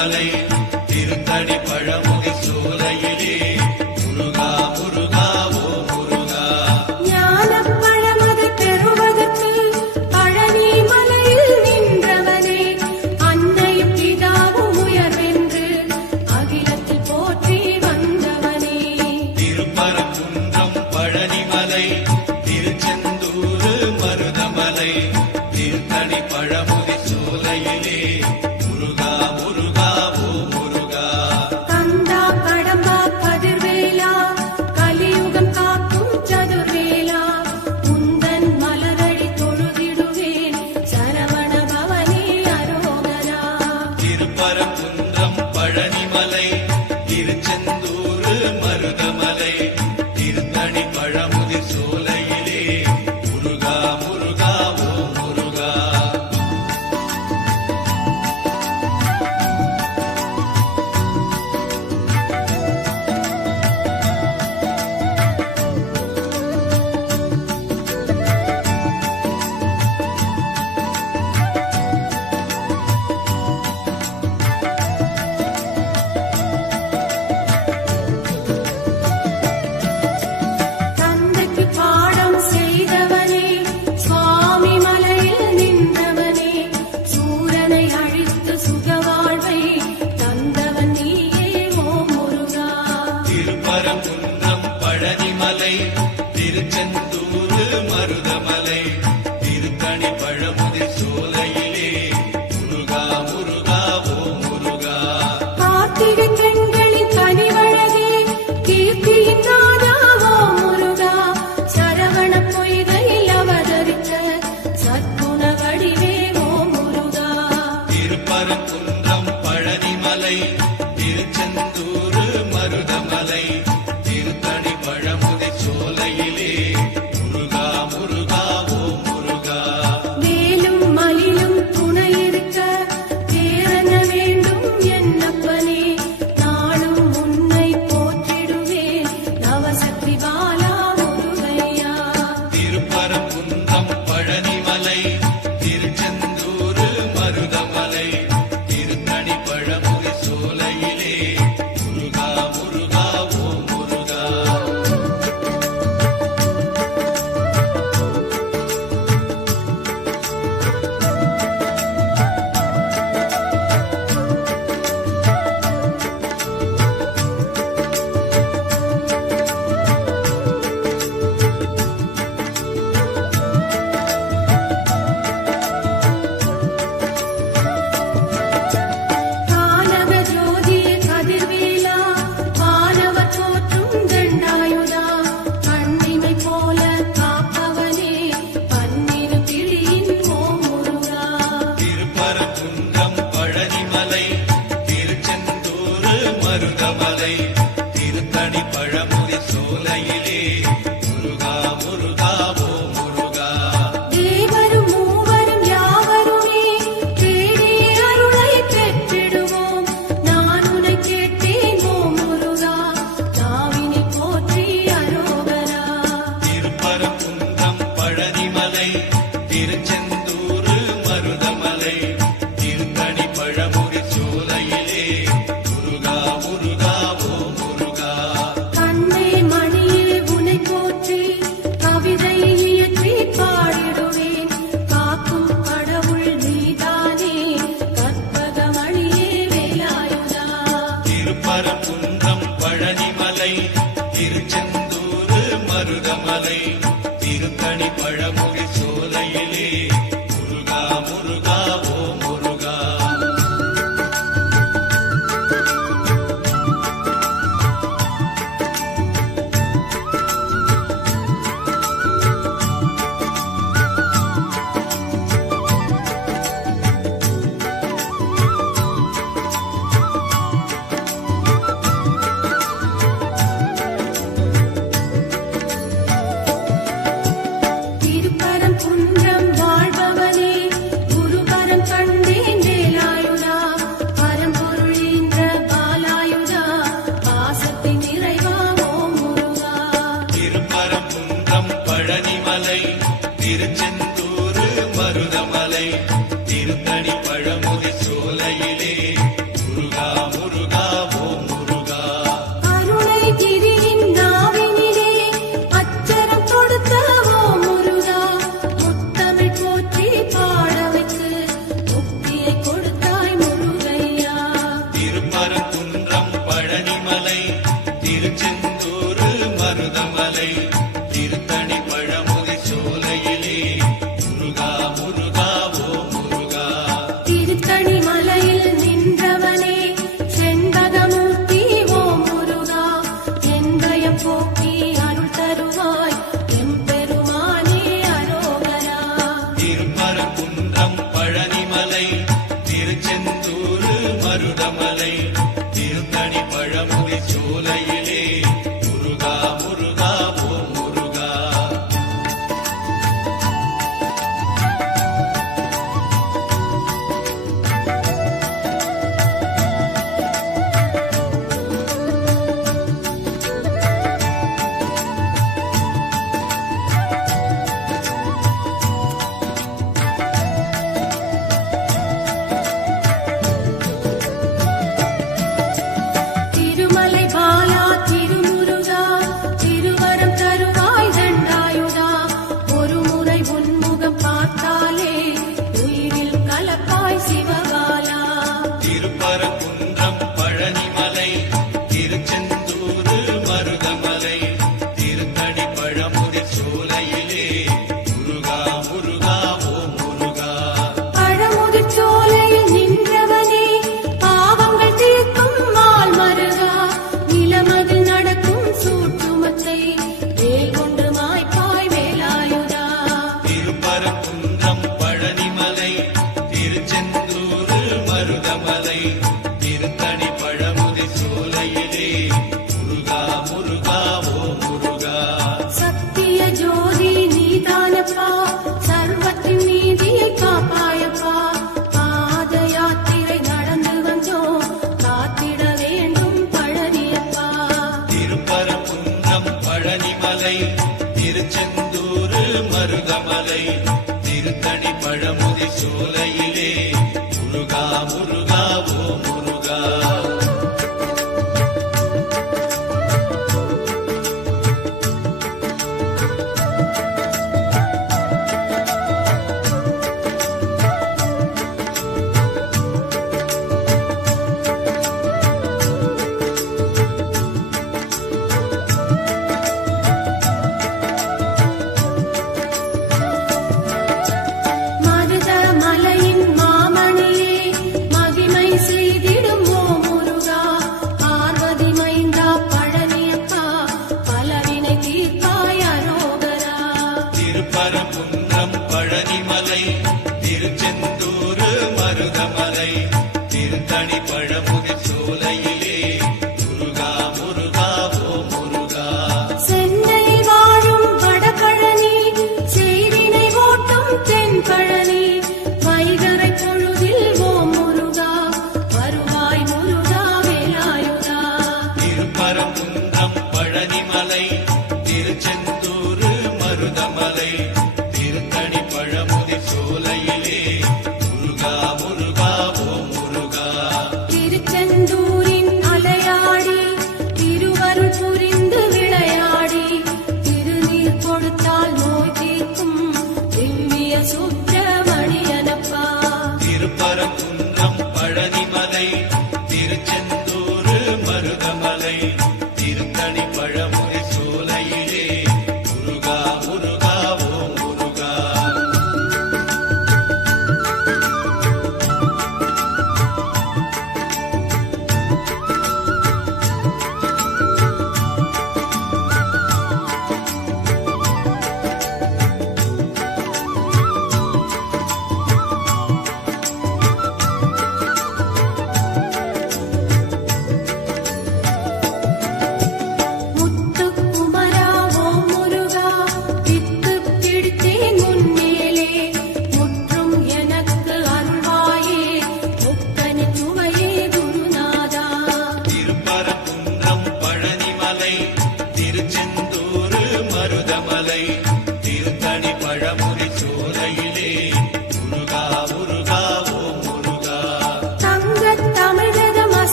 Marudhamalai திருத்தடி பழமுகை சூலையிலே.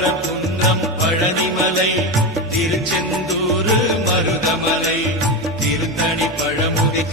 Kunram Palanimalai Tiruchendur Marudhamalai Tiruttani பழமுதி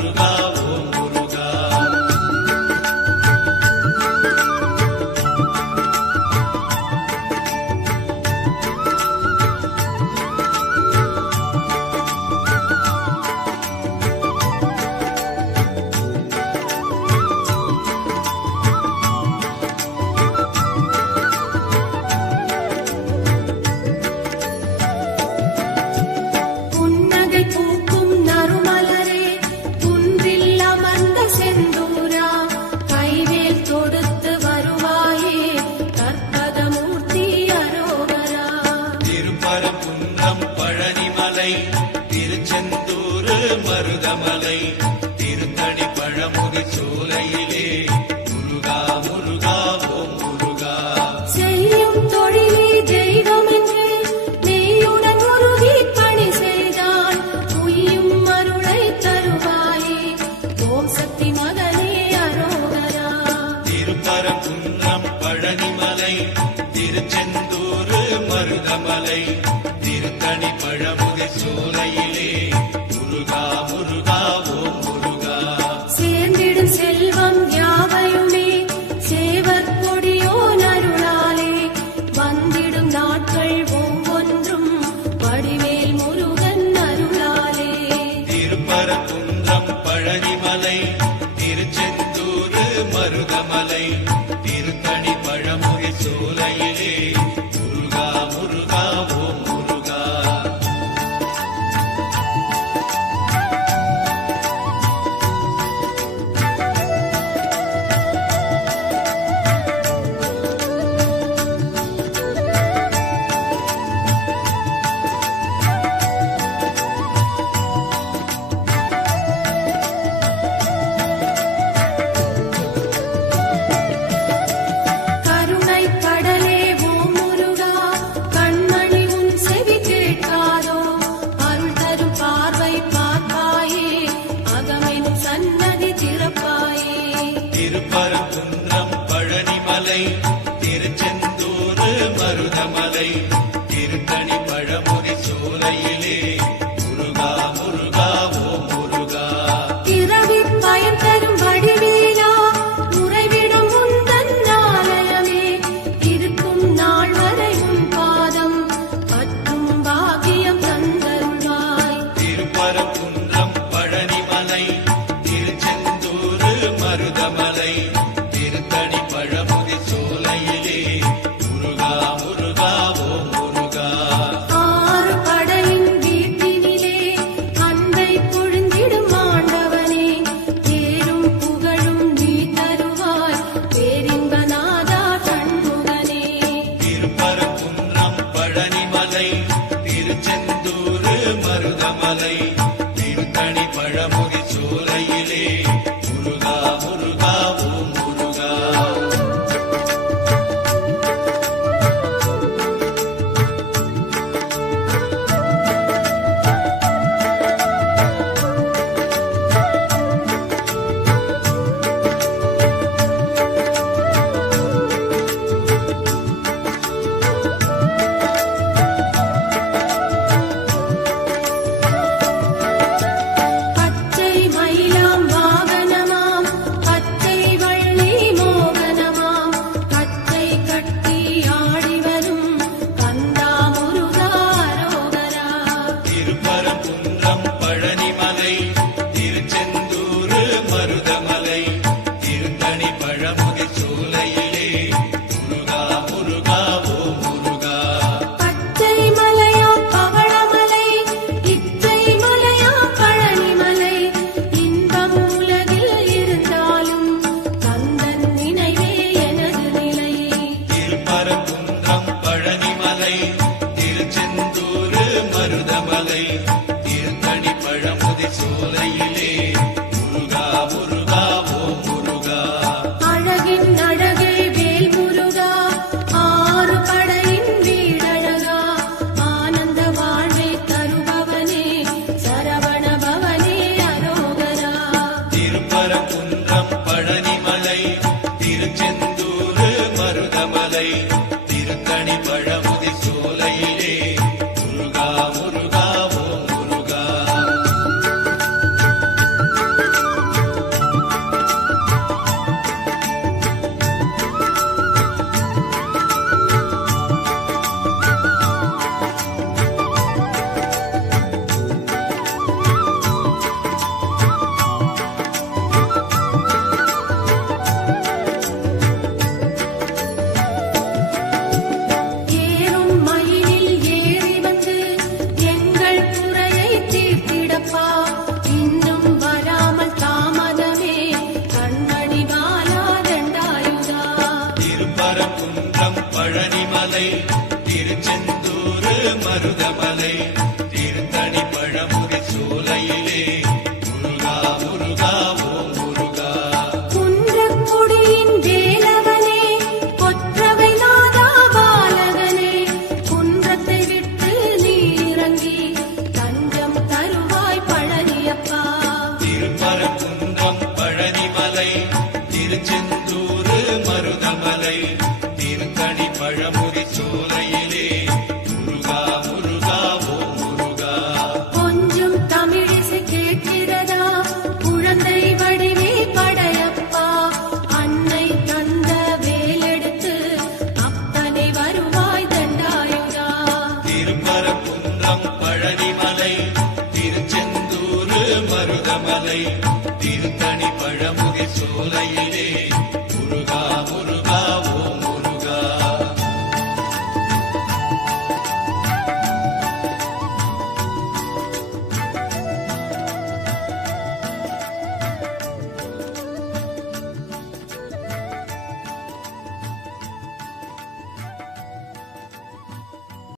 Durga Marudhamalai Tiruchendur Marudhamalai.